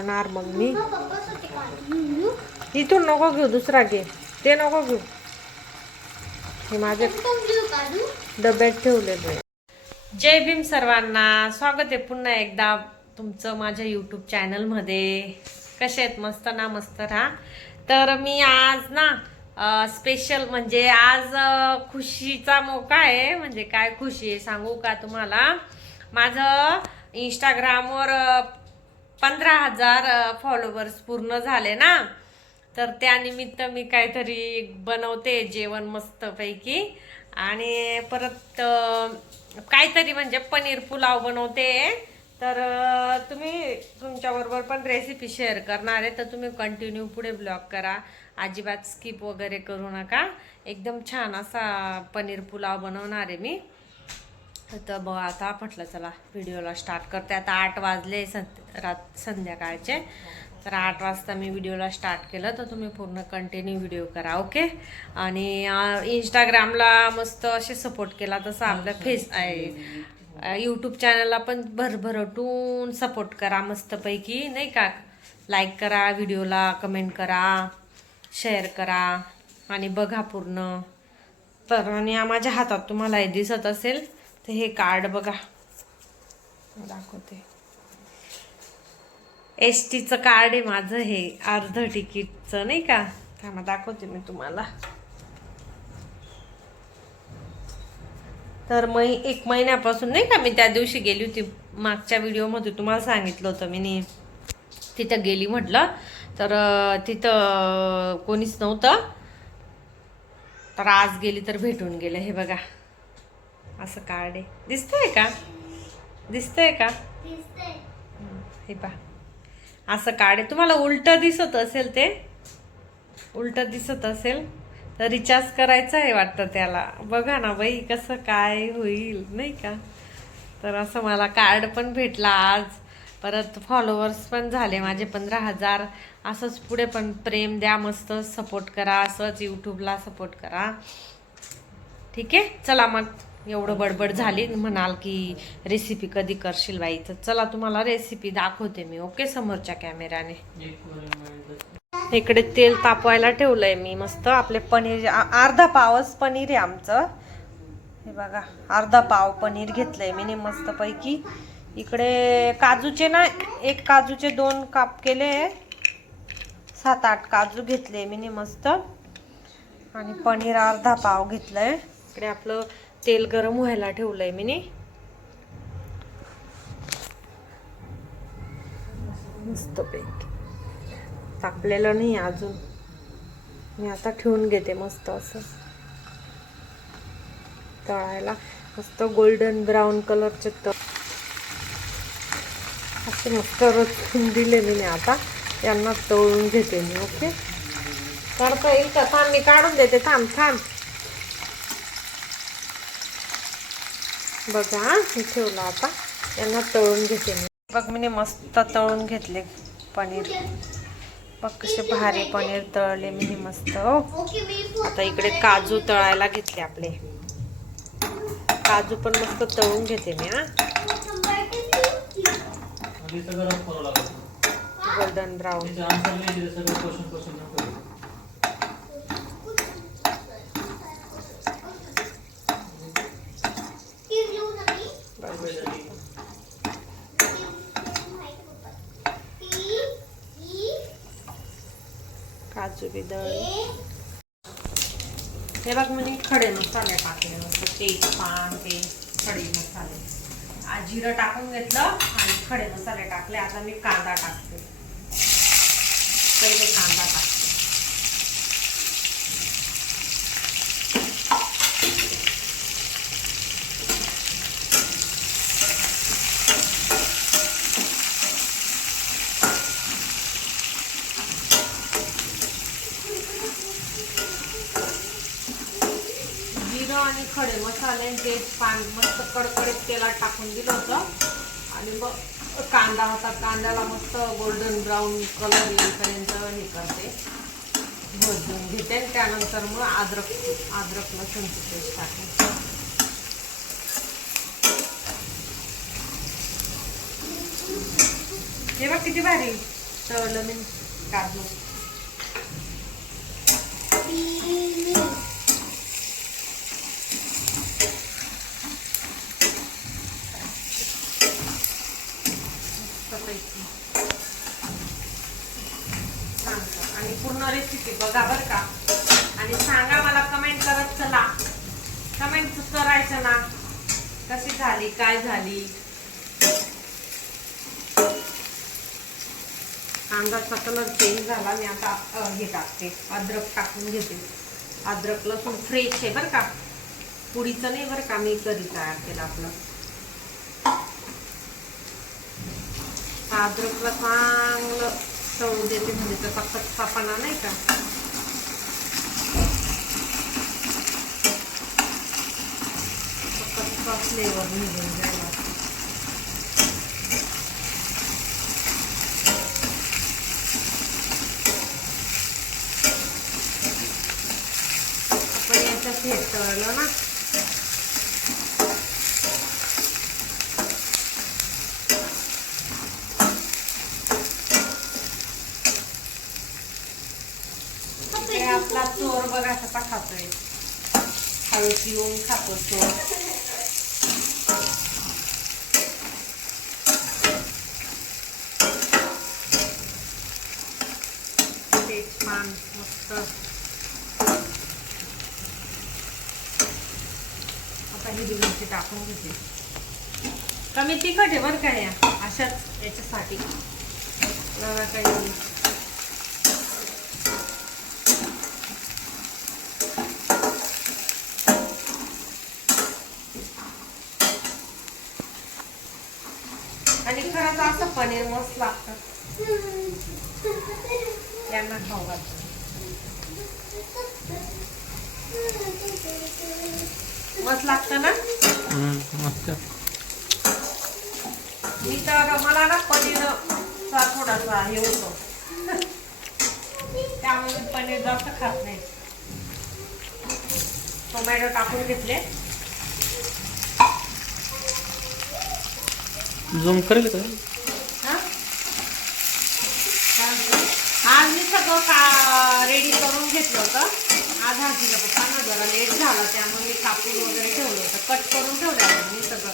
तळणार मग मी. इथून नको घेऊ, दुसरा घे. ते नको घेऊ, हे माझे डब्यात ठेवलेले. जय भीम सर्वांना, स्वागत आहे पुन्हा एकदा तुमचं माझ्या यूट्यूब चॅनलमध्ये. कसे आहेत? मस्त ना? मस्त राहा. तर मी आज ना स्पेशल म्हणजे आज खुशीचा मोका आहे. म्हणजे काय खुशी आहे सांगू का तुम्हाला? माझं इंस्टाग्रामवर 15,000 फॉलोवर्स पूर्ण झाले ना, तर त्यानिमित्त मी काहीतरी बनवते जेवण मस्तपैकी. आणि परत काहीतरी म्हणजे पनीर पुलाव बनवते. तर तुम्ही तुमच्याबरोबर पण रेसिपी शेअर करणार आहे, तर तुम्ही कंटिन्यू पुढे ब्लॉग करा, अजिबात स्किप वगैरे करू नका. एकदम छान असा पनीर पुलाव बनवणार आहे मी. तर बघ आता म्हटलं चला व्हिडिओला स्टार्ट करते. आता 8 वाजले संध्याकाळचे. तर 8 वाजता मी व्हिडिओला स्टार्ट केलं, तर तुम्ही पूर्ण कंटिन्यू व्हिडिओ करा, ओके. आणि इंस्टाग्रामला मस्त असे सपोर्ट केला तसं आपल्या यूट्यूब चॅनलला पण भरभरटून सपोर्ट करा मस्तपैकी, नाही का. लाईक करा व्हिडिओला, कमेंट करा, शेअर करा आणि बघा पूर्ण. तर आणि माझ्या हातात तुम्हाला हे दिसत असेल तर हे कार्ड बघा, दाखवते. STचं कार्ड आहे माझं, हे अर्ध तिकीटचं, नाही का. थांबा दाखवते मी तुम्हाला. तर मग 1 महिन्यापासून नाही का, मी त्या दिवशी गेली होती मागच्या व्हिडिओमध्ये तुम्हाला सांगितलं होतं मी तिथं गेली म्हटलं. तर तिथं कोणीच नव्हतं, तर आज गेली तर भेटून गेलं. हे बघा असं कार्ड आहे, दिसतंय का? दिसतंय का? हे पहा असं कार्ड आहे. तुम्हाला उलट दिसत असेल, ते उलट दिसत असेल तर रिचार्ज करायचं आहे वाटतं त्याला. बघा ना बाई कसं काय होईल, नाही का. तर असं मला कार्ड पण भेटला आज. परत फॉलोवर्स पण झाले माझे 15,000. असंच पुढे पण प्रेम द्या, मस्त सपोर्ट करा, असंच यूट्यूबला सपोर्ट करा, ठीक आहे. चला मग, एवढं बडबड झाली. म्हणाल की रेसिपी कधी करशील बाई, तर चला तुम्हाला रेसिपी दाखवते मी, ओके, समोरच्या कॅमेराने. इकडे तेल तापवायला ठेवलंय मी मस्त. आपले पनीर अर्धा पावच पनीर आहे आमचं. हे बघा अर्धा पाव पनीर घेतलंय मी मस्तपैकी. इकडे काजूचे ना, 1 काजूचे 2 काप केले. 7-8 काजू घेतले मी मस्त. आणि पनीर अर्धा पाव घेतलंय. इकडे आपलं तेल गरम व्हायला ठेवलंय मी मस्तपैकी. तापलेलं नाही अजून, मी आता ठेवून घेते मस्त असं तळायला. मस्त गोल्डन ब्राऊन कलरचे असे मस्त रचून दिले मी. आता यांना तळून घेते मी, ओके. काढता येईल का? थांब मी काढून देते, थांब थांब. बघा मी ठेवलं, आता यांना तळून घेते मी. बघ मी मस्त तळून घेतले पनीर. बघ कसे भारी पनीर तळले मी मस्त. आता इकडे काजू तळायला घेतले आपले. काजू पण मस्त तळून घेते मी. Golden brown. काजू बी दळले. हे बघ मी खडे मसाले टाकले, तेजपान, ते खडे मसाले. जिरं टाकून घेतलं आणि खडे मसाले टाकले. आता मी कांदा टाकते. पहिले कांदा टाकते. आणि खडे मसाले ते पान मस्त कडकडीत तेलात टाकून दिलं होतं. आणि मग कांदा होता, कांद्याला मस्त गोल्डन ब्राऊन कलर येईपर्यंत हे करते, भाजून घेते. त्यानंतर मग अद्रक लसूणची पेस्ट टाकते. हे बघ किती भारी तळलं मी काजू. आणि पूर्ण रेसिपी बघा बर का, आणि सांगा मला कमेंट करत चला. कमेंट करायचं ना, कशी झाली काय झाली. कांद्याचा कलर चेंज झाला. मी आता हे टाकते, अद्रक टाकून घेते. अद्रक लसूण फ्रेश आहे बरं का, पुडीचं नाही बरं का, मी करी तयार केलं आपलं. अद्रकला चांगलं तळू देते, म्हणजे त्याचा कच्चापणा नाही का. कच्चा फ्लेवर निघून जायला. आपण याच्यात हे तळलं ना, आपला चोर बघा कसा खातोय, हळू पिऊन खातो चोर. ते छान मस्त. आता हिरवी मिरची टाकून घेते. कमी तिखट आहे बरं का, या अशाच याच्यासाठी जरा काही. आणि खरंच असं पनीर मस्त लागतं, यांना खाऊ घालतो. मस्त लागतं ना. मस्त. मी तर मला ना पनीरचा थोडासा हे होतो, त्यामुळे मी पनीर जास्त खात नाही. टोमॅटो टाकून घेतले. झूम करेल का? आज मी सगळं रेडी करून घेतलं होतं. आज हाजीला पप्पांना जरा लेट झाला, त्यामुळे मी कापून वगैरे ठेवलं होतं, कट करून ठेवलं मी सगळं.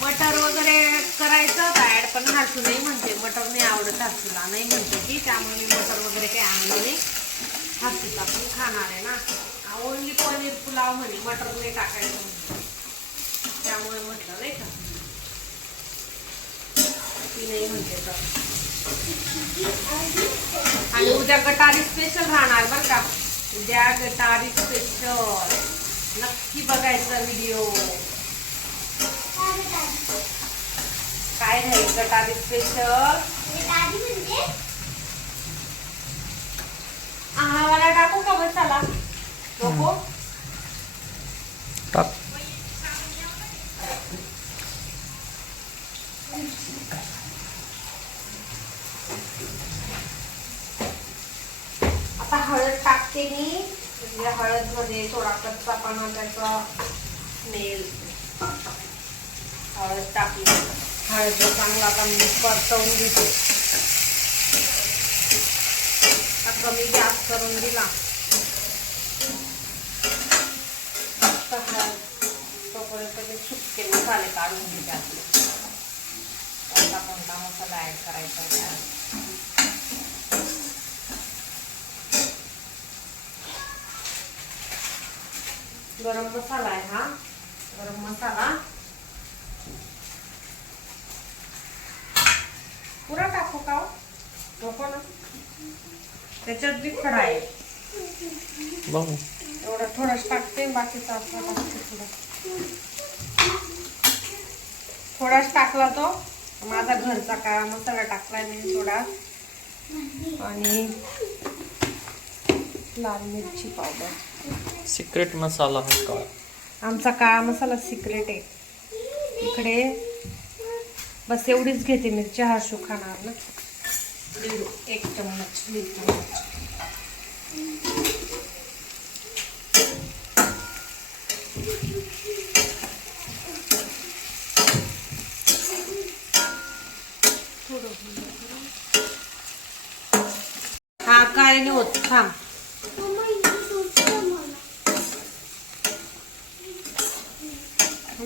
मटर वगैरे करायचं होतं ॲड, पण हासू नाही म्हणते, मटर नाही आवडत हासूला, नाही म्हणते ती, त्यामुळे मी मटर वगैरे काही आणले नाही. हासूला पण खाणार आहे ना, ओनली पनीर पुलाव म्हणे, मटर नाही टाकायचं म्हणे, त्यामुळे म्हटलं नाही का, ती नाही म्हणते तर. आणि उद्या गटारी स्पेशल राहणार बरं का, उद्या गटारी स्पेशल, नक्की बघायचा व्हिडिओ. काय नाही गटारी स्पेशल. मला टाकू का मसाला नको टाक. आता हळद टाकते मी, म्हणजे हळद मध्ये थोडा कच्चापणा त्याचा स्मेल. हळद टाकली, हळद चांगला आता मी परतवून घेते. कमी गॅस करून दिला. तोपर्यंत ते सुके मसाले काढून घेते आपले. कोणता कोणता मसाला ऍड करायचा त्यात. गरम मसाला आहे हा, गरम मसाला पुरा टाकू का नको ना, त्याच्यात बी खडा आहे बघू. एवढा थोडाच टाकते, बाकीचा टाकते थोडाच टाकला तो. माझा घरचा काळा मसाला टाकलाय मी थोडा, आणि लाल मिरची पावडर. सिक्रेट मसाला का आमचा काळा मसाला सिक्रेट आहे इकडे. बस एवढीच घेते मिरची, हर्षू खाणार ना. 1 चम्मच, 1 चम्मच. काही नाही होत, थांब.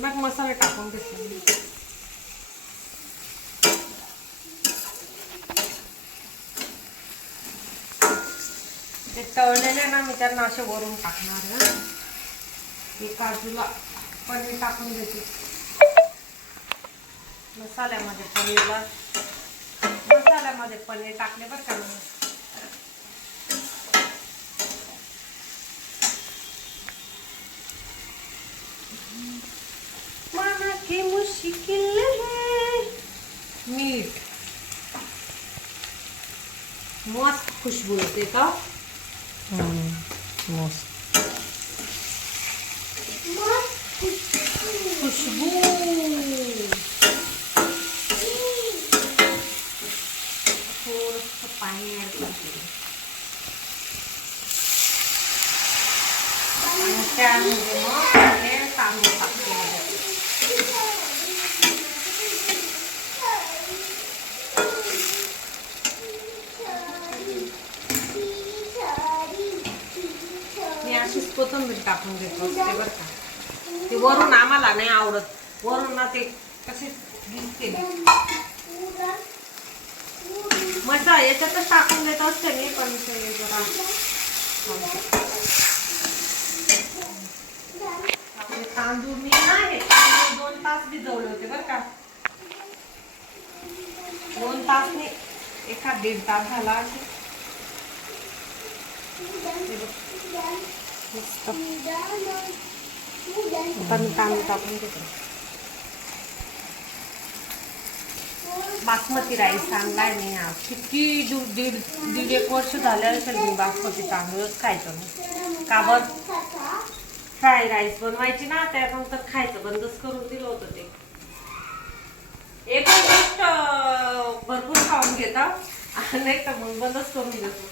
बघ मसाला टाकून घेतला मी. ते तळलेले ना मी त्यांना असे वरून टाकणार आहे. हे काजूला पनीर टाकून देते मसाल्यामध्ये. मसाल्यामध्ये पनीर टाकले बरं का मी. माना की मुश्किल है. मीठ मस्त खुशबू येते का. मस्त. खुशबू. थोडंसं पाणी ऍड करते आणि त्यामध्ये मग हे तांदूळ टाकते. मी अशीच कोथिंबीर टाकून देतो असते बरं का. ते वरून आम्हाला नाही आवडत. वरून ना ते कसे दिसते. मजा याच्यातच टाकून देत असते मी, पण ते जरा तांदूळ मी नाही तांदूळ 2 तास भिजवले होते बरं का. 2 तास नाही, 1.5 तास झाला. पण तांदूळ टाकून घेतो. बासमती राईस आणलाय मी आज. किती दीड 1 वर्ष झाले असेल मी बासमती तांदूळच खायचं नाही. का बर, फ्राय राईस बनवायची ना, त्यानंतर खायचं बंदच करून दिलं होतं. ते एक गोष्ट भरपूर खाऊन घेता नाही तर मग बंदच करून देतो.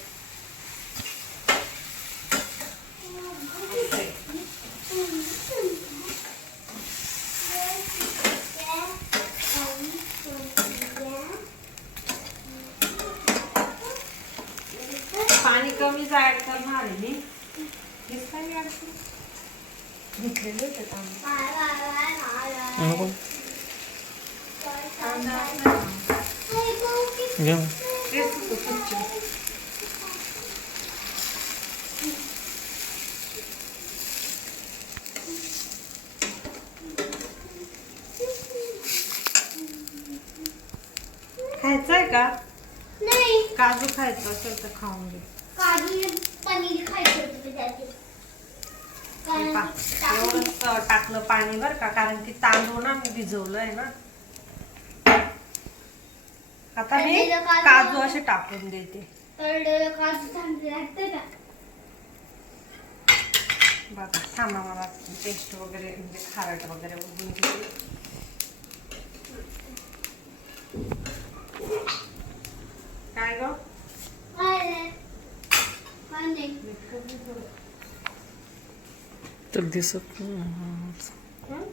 पाणी कमीच ऍड करणार आहे मी. हेच काही ऍड करू घेतलेले होते नको घे मग. खायचंय का. नाही, काजू खायचं असेल तर खाऊन घे. काजू पनीर खायचं होतं त्याच्यात. एवढंच टाकलं पाणी बरं का, कारण की तांदूळ ना मी भिजवलंय ना. आता मी काजू असे टाकून देते. तळलेलं काजू चांगलं लागतं का. बघा थांबा, मला टेस्ट वगैरे म्हणजे खारट वगैरे बघून घेते. काय ग तर दिसत नाही.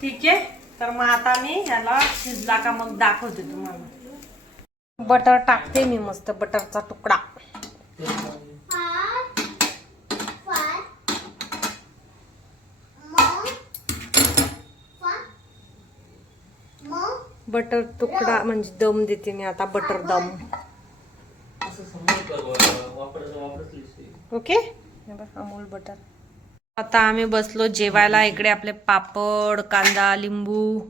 ठीक आहे, तर मग आता मी याला शिजला का मग दाखवते तुम्हाला. बटर टाकते मी, मस्त बटरचा तुकडा. बटर तुकडा म्हणजे दम देते मी आता. बटर दम. ओके. अमूल बटर. आता आम्ही बसलो जेवायला. इकडे आपले पापड, कांदा, लिंबू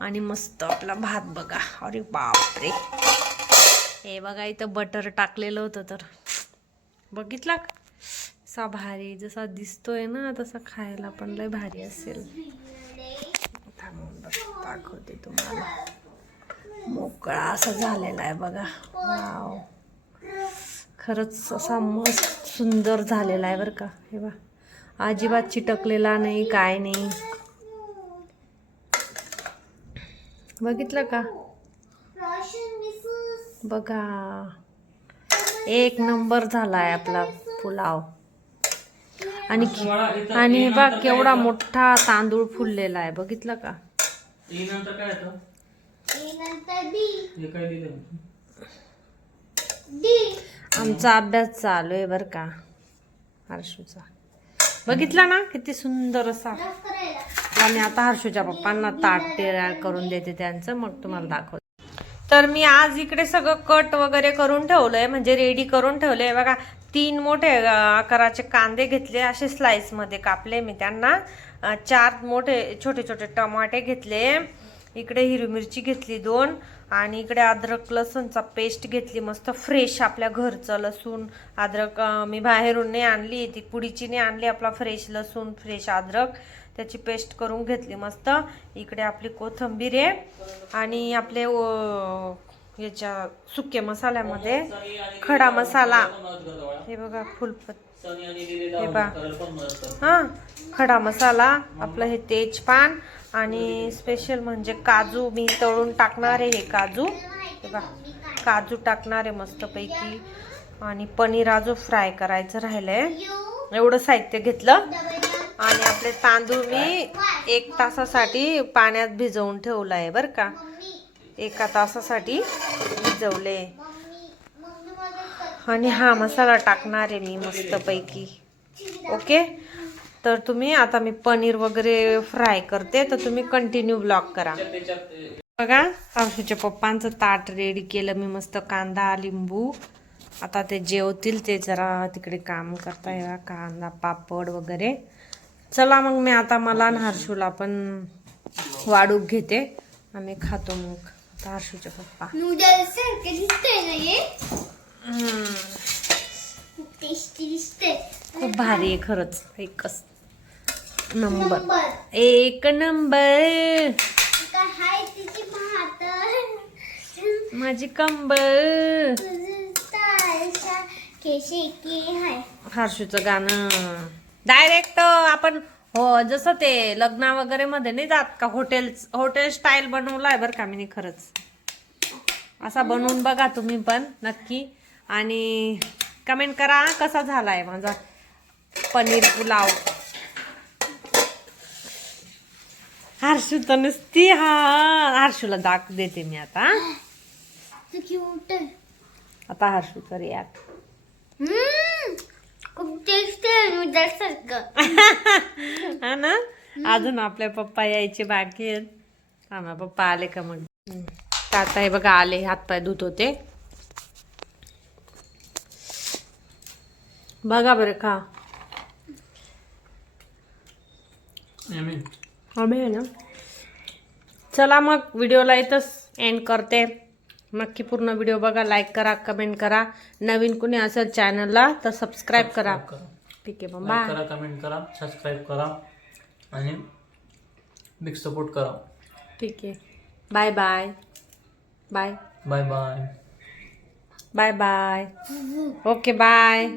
आणि मस्त आपला भात बघा. अरे बापरे, हे बघा इथं बटर टाकलेलं होतं. तर बघितला कसा भारी, जसा दिसतोय ना तसा खायला पण लय भारी असेल. दाखवते तुम्हाला. मोकळा असा झालेला आहे बघा. वाव, खरंच असा मस्त सुंदर झालेला आहे बरं का. हे बघा, अजिबात चिटकलेला नाही, काय नाही. बघितलं का. बघा, एक नंबर झालाय आपला पुलाव. आणि आणि हे बघ केवढा मोठा तांदूळ फुललेला आहे, बघितलं का? नंतर आमचा अभ्यास चालू आहे बरं का हर्षूचा. बघितला ना किती सुंदर असा. आणि आता हर्षूच्या पप्पांना ताट तयार करून देते त्यांचं, मग तुम्हाला दाखवते. तर मी आज इकडे सगळं कट वगैरे करून ठेवलंय, म्हणजे रेडी करून ठेवलंय बघा. 3 मोठे आकाराचे कांदे घेतले, असे स्लाइस मध्ये कापले मी त्यांना. 4 मोठे छोटे छोटे टमाटे घेतले. इकडे हिरवी मिरची घेतली 2, आणि इकडे अद्रक लसूणचा पेस्ट घेतली मस्त फ्रेश, आपल्या घरचं लसूण अद्रक. मी बाहेरून नाही आणली, ती पुडीची नाही आणली, आपला फ्रेश लसूण फ्रेश अद्रक त्याची पेस्ट करून घेतली मस्त. इकडे आपली कोथिंबीर आहे, आणि आपले याच्या सुके मसाल्यामध्ये खडा मसाला, हे बघा फुलपत, हे बघा हा खडा मसाला आपलं, हे तेजपान, आणि स्पेशल म्हणजे काजू मी तळून टाकणार आहे. हे काजू, हे बघा काजू टाकणार आहे मस्तपैकी, आणि पनीर आजू फ्राय करायचं राहिलंय. एवढं साहित्य घेतलं. आणि आपले तांदूळ मी 1 तासासाठी पाण्यात भिजवून ठेवलं आहे बरं का. 1 तासासाठी भिजवले. आणि हा मसाला टाकणार आहे मी मस्तपैकी. ओके, तर तुम्ही आता मी पनीर वगैरे फ्राय करते, तर तुम्ही कंटिन्यू ब्लॉग करा. बघा हर्षूच्या पप्पांचं ताट रेडी केलं मी मस्त, कांदा लिंबू. आता ते जेवतील, ते जरा तिकडे काम करताय, कांदा पापड वगैरे. चला मग मी आता मला आणि हर्षूला पण वाढूक घेते, आम्ही खातो मग. आता हर्षूचे पप्पा नूडल्स सारखे दिसतंय ना हे, टेस्टी दिसतंय. खूप भारी आहे खरंच, एकच नंबर, 1 नंबर. काय हाय तिची भात, माझी कंबर. केशी की हाय. हर्षूचं गाणं डायरेक्ट आपण हो, जसं ते लग्न वगैरे मध्ये नाही जात का, हॉटेल स्टाईल बनवलाय बरं का मी खरंच. असा बनवून बघा तुम्ही पण नक्की, आणि कमेंट करा कसा झालाय माझा पनीर पुलाव. हर्षू तर नुसती हर्षूला दाख देते मी आता. क्यूट. आता हर्षूचं रिॲक्ट. खूप टेस्टी आहे नूडल्स सारखं. हा ना. अजून आपले पप्पा यायचे बाकी आहेत. हा पप्पा आले का मग. आता हे बघा आले, हातपाय धुत होते. बघा बरं खा. आम्ही आहे ना. चला मग व्हिडिओला इथंच एंड करते. नक्की पूर्ण व्हिडिओ बघा, लाईक करा, कमेंट करा. नवीन कुणी असेल चॅनलला तर सबस्क्राईब करा. ठीक आहे, मग बाय. करा, कमेंट करा, सबस्क्राईब करा, आणि बिग सपोर्ट करा. ठीक आहे, bye bye. Bye bye bye. Bye bye. Okay bye.